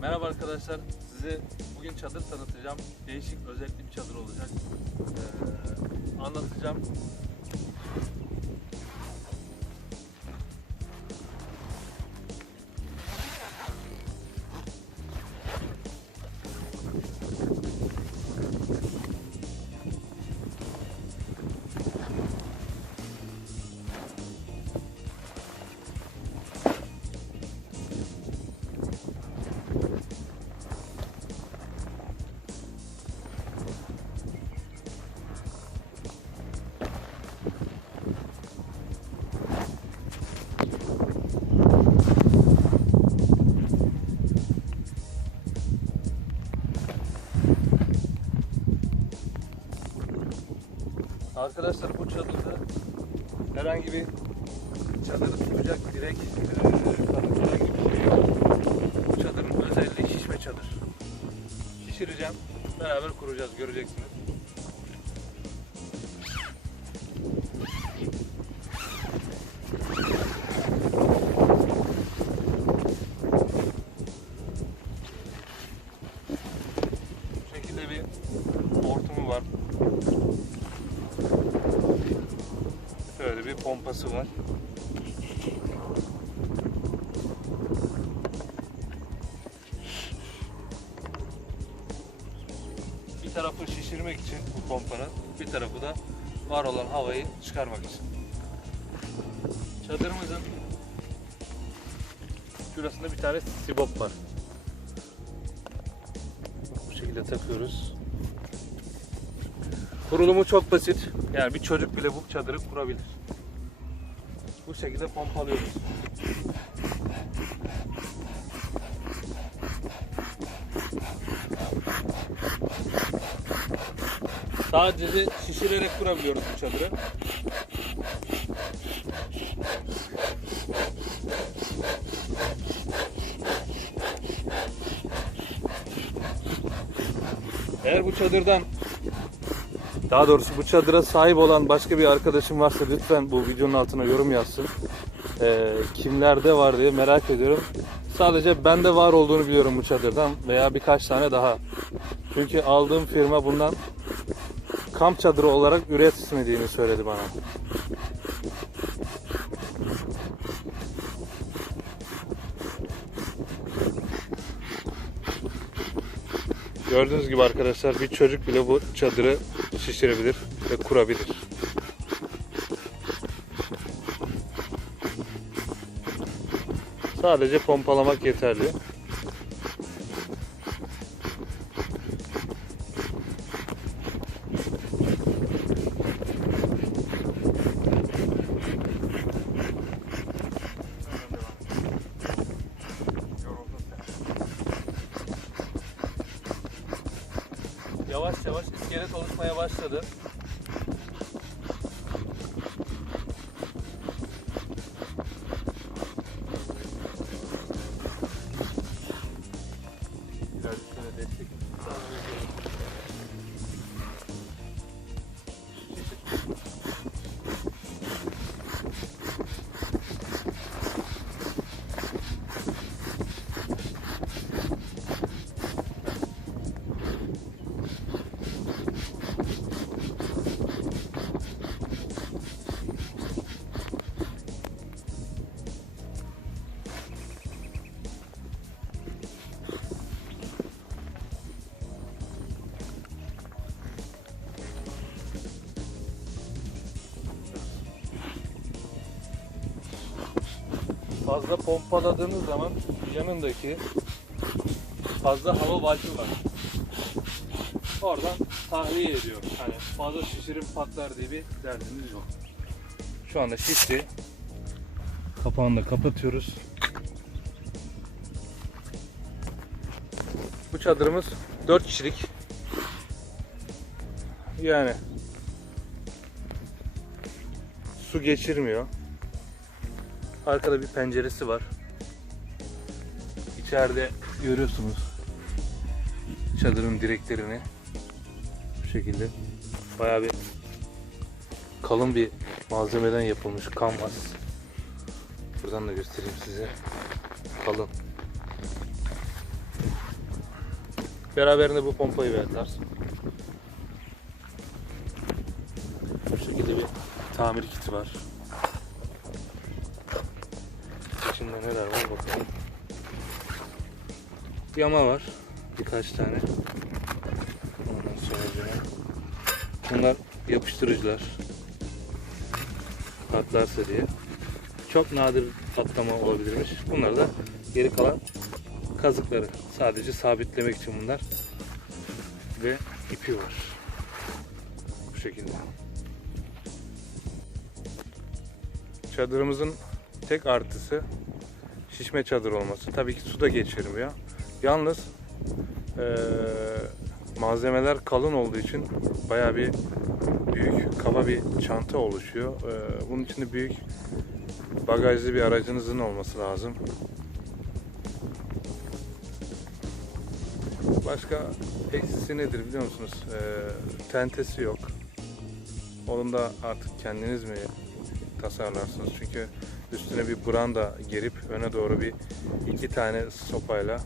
Merhaba arkadaşlar. Size bugün çadır tanıtacağım. Değişik, özellikle bir çadır olacak. Ee, anlatacağım. Arkadaşlar bu çadırda herhangi bir çadır tutacak direkt e, kanat herhangi bir şey yok. Bu çadırın özelliği şişme çadır. Şişireceğim. Beraber kuracağız göreceksiniz. Bu şekilde bir hortumu var. Şöyle bir pompası var. Bir tarafı şişirmek için bu pompanın, bir tarafı da var olan havayı çıkarmak için. Çadırımızın şurasında bir tane sibop var. Bu şekilde takıyoruz. Kurulumu çok basit. Yani bir çocuk bile bu çadırı kurabilir. Bu şekilde pompalıyoruz. Sadece şişirerek kurabiliyoruz bu çadırı. Eğer bu çadırdan daha doğrusu bu çadıra sahip olan başka bir arkadaşım varsa lütfen bu videonun altına yorum yazsın. Ee, kimlerde var diye merak ediyorum. Sadece bende var olduğunu biliyorum bu çadırdan veya birkaç tane daha. Çünkü aldığım firma bundan kamp çadırı olarak üretmediğini söyledi bana. Gördüğünüz gibi arkadaşlar bir çocuk bile bu çadırı şişirebilir ve kurabilir. Sadece pompalamak yeterli. Başladı. Fazla pompaladığınız zaman yanındaki fazla hava valfi var. Oradan tahliye ediyor. Hani fazla şişirim patlar diye bir derdimiz yok. Şu anda şişti. Kapağını da kapatıyoruz. Bu çadırımız 4 kişilik. Yani su geçirmiyor. Arkada bir penceresi var. İçeride görüyorsunuz çadırın direklerini. Bu şekilde bayağı bir kalın bir malzemeden yapılmış kanvas. Buradan da göstereyim size. Kalın. Beraberinde bu pompayı verdiler. Bu şekilde bir tamir kiti var. İçinde neler var bakalım. Yama var. Birkaç tane. Ondan sonra Bunlar yapıştırıcılar. Patlarsa diye. Çok nadir patlama olabilirmiş. Bunlar da geri kalan kazıkları. Sadece sabitlemek için bunlar. Ve ipi var. Bu şekilde. Çadırımızın tek artısı şişme çadır olması. Tabii ki su da geçirmiyor. Yalnız eee, malzemeler kalın olduğu için bayağı bir büyük kaba bir çanta oluşuyor. Eee, bunun için de büyük bagajlı bir aracınızın olması lazım. Başka eksisi nedir biliyor musunuz? Eee, tentesi yok. Onu da artık kendiniz mi tasarlarsınız? Çünkü üstüne bir branda gerip öne doğru bir iki tane sopayla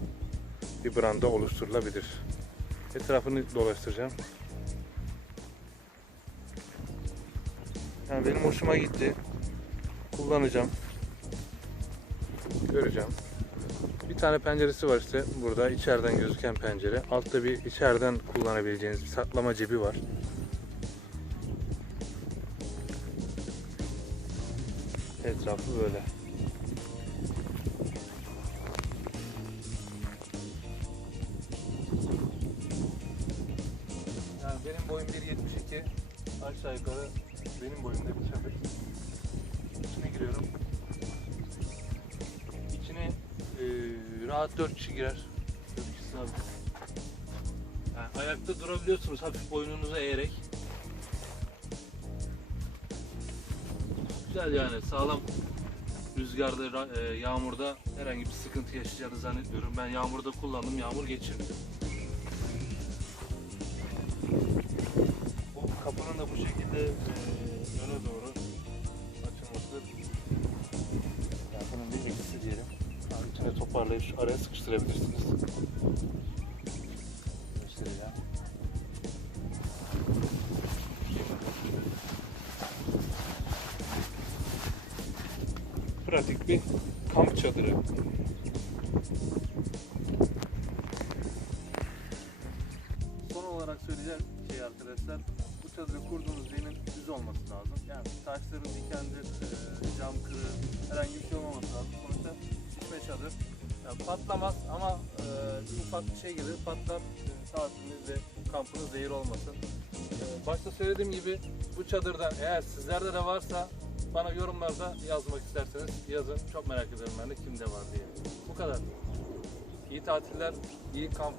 bir branda oluşturulabilir. Etrafını dolaştıracağım. Yani benim hoşuma gitti. Kullanacağım. Göreceğim. Bir tane penceresi var işte burada içeriden gözüken pencere. Altta bir içeriden kullanabileceğiniz bir saklama cebi var. Etrafı böyle. Yani benim boyum 1.72. Aşağı yukarı benim boyumda bir çadır. İçine giriyorum. İçine e, rahat 4 kişi girer. 4 kişi sığabilir. Yani ayakta durabiliyorsunuz hafif boynunuzu eğerek. Güzel yani sağlam rüzgarda, e, yağmurda herhangi bir sıkıntı yaşayacağını zannetmiyorum. Ben yağmurda kullandım, yağmur geçirdim. Bu kapının da bu şekilde e, öne doğru açılması yani bunun bir eksisi diyelim. İçine toparlayıp şu araya sıkıştırabilirsiniz. Pratik bir kamp çadırı. Son olarak söyleyeceğim şey arkadaşlar, bu çadırı kurduğunuz zemin düz olması lazım. Yani taşların dikendir, e, cam kırığı, herhangi bir şey olmaması lazım. Sonuçta şişme çadır. Yani patlamaz ama e, bir ufak bir şey gelir, patlar. E, tatiliniz ve kampınız zehir olmasın. E, başta söylediğim gibi bu çadırdan eğer sizlerde de varsa bana yorumlarda yazmak isterseniz yazın. Çok merak ederim ben de kimde var diye. Bu kadar. İyi tatiller, iyi kamp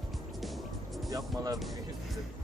yapmalar size.